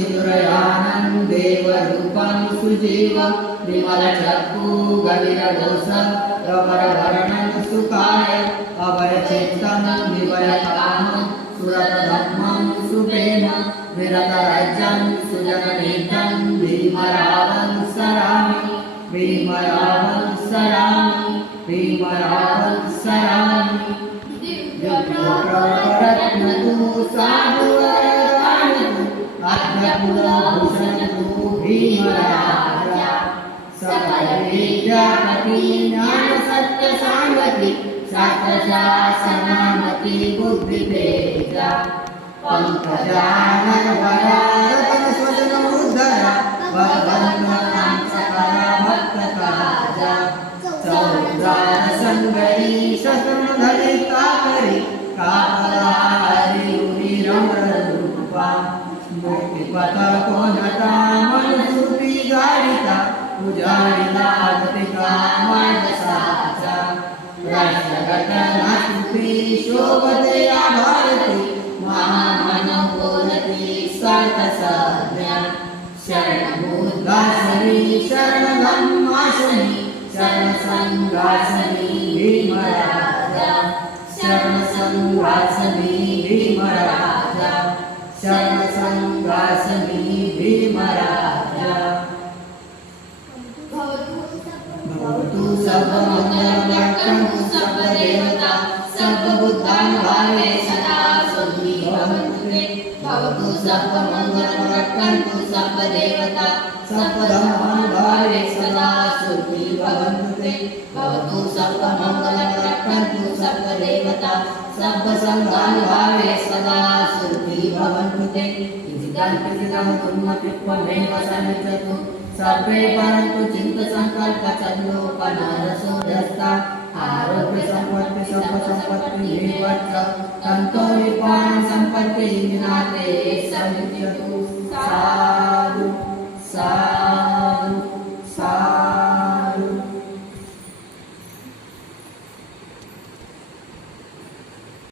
विदुरयानं देवरूपं सुजीव विमलचक्षु गभीरघोष प्रवरभरणं सुखाय अभयचित्तं विभयकामं सुरतधम्मं सुप्रेम विरतराज्यं सुजननीतं भीमरावं सरामि भीमरावं सरामि भीमरावं सरामि दिव्यप्रवरत्नतु साधुवरदानतु आद्यकुलभूषणतु भीमराजा सकलविद्यापति ज्ञानसत्यसांगति शास्त्रशासनामति बुद्धितेजा पंकजाननवरारतनस्वजनमुद्धरा भगवन्तं सकला भक्तकाजा चौद्रासङ्गरी शस्त्रधरिताकरि कापलारि वीरमरूपा मुक्तिपथकोनता मनुसूति गाडिता पुजारिता गतिका मार्गसाचा राष्ट्रघटनास्तुति शोभतया भारती महामानव बोलती सार्थसज्ञा शरणमुद्गासनी शरणधम्मासनी शरणसंघासनी भीमराजा शरणसंघासनी भीमराजा शरणसंघासनी भीमराजा भवतु सर्वमङ्गलमङ्गलं सर्वदेवता सर्वबुद्धानुभावे सदा सुखी भवन्तु ते भवतु सर्वमङ्गलमङ्गलं सर्वदेवता सर्वधर्मानुभावे सदा सुखी भवन्तु ते भवतु सर्वमङ्गलमङ्गलं सर्वदेवता सर्वसङ्घानुभावे सदा सुखी भवन्तु ते किञ्चिदल्पितं कुर्मत्वमेव सन्निधत्तु सर्वे परन्तु चित्तसङ्कल्पचन्द्रोपनारसो दस्ता आरोग्य संपत्ति सर्वसंपत्ति निवर्त तन्तो विपान संपत्ति विनाते समित्यतु सा